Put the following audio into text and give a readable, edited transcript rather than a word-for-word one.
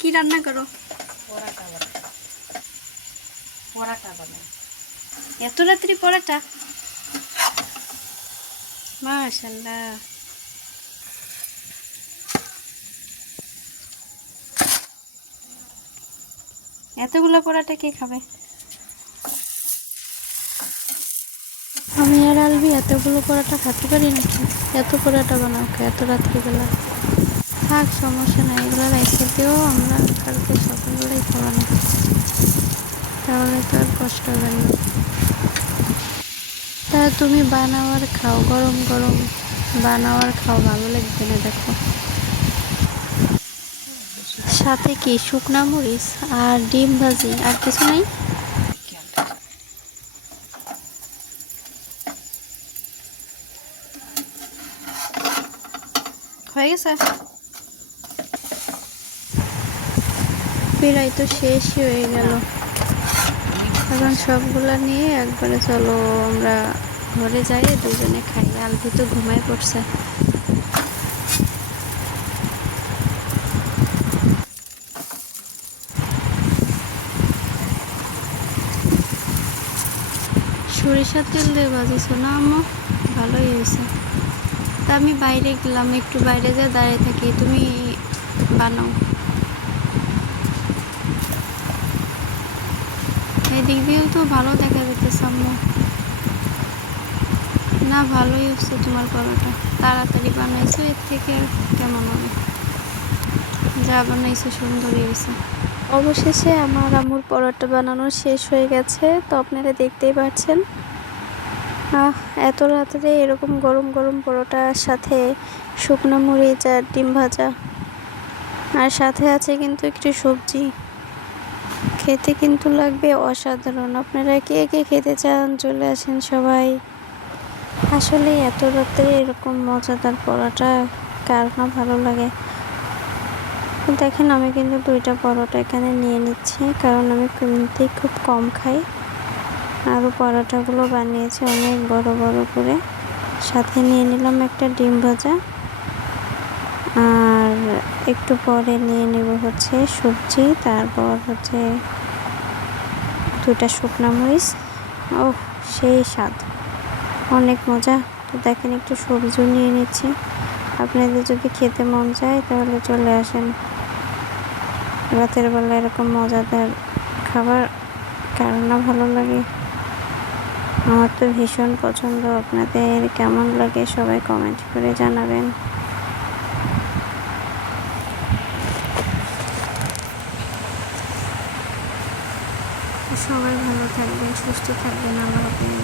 কি রান্না করো? পরাটা বানাই। এত রাত্রি পরাটা? মাশাআল্লাহ। এতগুলো পরাটা কে খাবে? আমি আর আলবি এতগুলো পরাটা খেতে পারি নাকি? এত পরাটা বানাও এত রাত্রিবেলা? থাক, সমস্যা নাই, এগুলো রেখে দিও, আমরা কালকে সকালবেলায় খাওয়ানো, তাহলে তো আর কষ্ট হবে না। তা তুমি বানাও আর খাও, গরম গরম বানাও আর খাও, ভালো লাগবে না দেখো। সাথে কি শুকনা মরিচ আর ডিম ভাজি, আর কিছু নাই? হয়ে গেছে? প্রায় তো শেষই হয়ে গেল। এখন সবগুলা নিয়ে একবারে চলো আমরা ঘরে যাই, দুজনে খাই। আলভি তো ঘুমায় পড়ছে। সরিষার তেল দিয়ে ভাজিছো না আম্মু? ভালোই হয়েছে। তা আমি বাইরে গেলাম, একটু বাইরে যেয়ে দাঁড়িয়ে থাকি, তুমি বানাও। এই দিক দিয়েও তো ভালো দেখা যেতেছে আম্মু। না, ভালোই হচ্ছে তোমার পরোটা, তাড়াতাড়ি বানাইছো, এর থেকে আর কেমন হবে? যা বানাইছো সুন্দরই হয়েছে। অবশেষে আমার আম্মুর পরোটা বানানো শেষ হয়ে গেছে, তো আপনারা দেখতেই পাচ্ছেন। এত রাত্রে এরকম গরম গরম পরোটার সাথে শুকনো মরিচ আর ডিম ভাজা, আর সাথে আছে কিন্তু একটু সবজি, খেতে কিন্তু লাগবে অসাধারণ। আপনারা কে কে খেতে চান চলে আসেন সবাই। আসলে এত রাত্রে এরকম মজাদার পরোটা কার না ভালো লাগে। দেখেন আমি কিন্তু 2টা পরোটা এখানে নিয়ে নিচ্ছি, কারণ আমি এমনিতেই খুব কম খাই। আরও পরোটাগুলো বানিয়েছি অনেক বড় বড় করে। সাথে নিয়ে নিলাম একটা ডিম ভাজা, আর একটু পরে নিয়ে নেব হচ্ছে সবজি, তারপর হচ্ছে 2টা শুকনো মরিচ। ও সেই স্বাদ, অনেক মজা। তো দেখেন একটু সবজিও নিয়ে নিচ্ছি। আপনাদের যদি খেতে মন চায় তাহলে চলে আসেন। রাতের বেলা এরকম মজাদার খাবার কার না ভালো লাগে? আমার তো ভীষণ পছন্দ। আপনাদের কেমন লাগে সবাই কমেন্ট করে জানাবেন। সবাই ভালো থাকবেন, সুস্থ থাকবেন। আল্লাহ হাফেজ।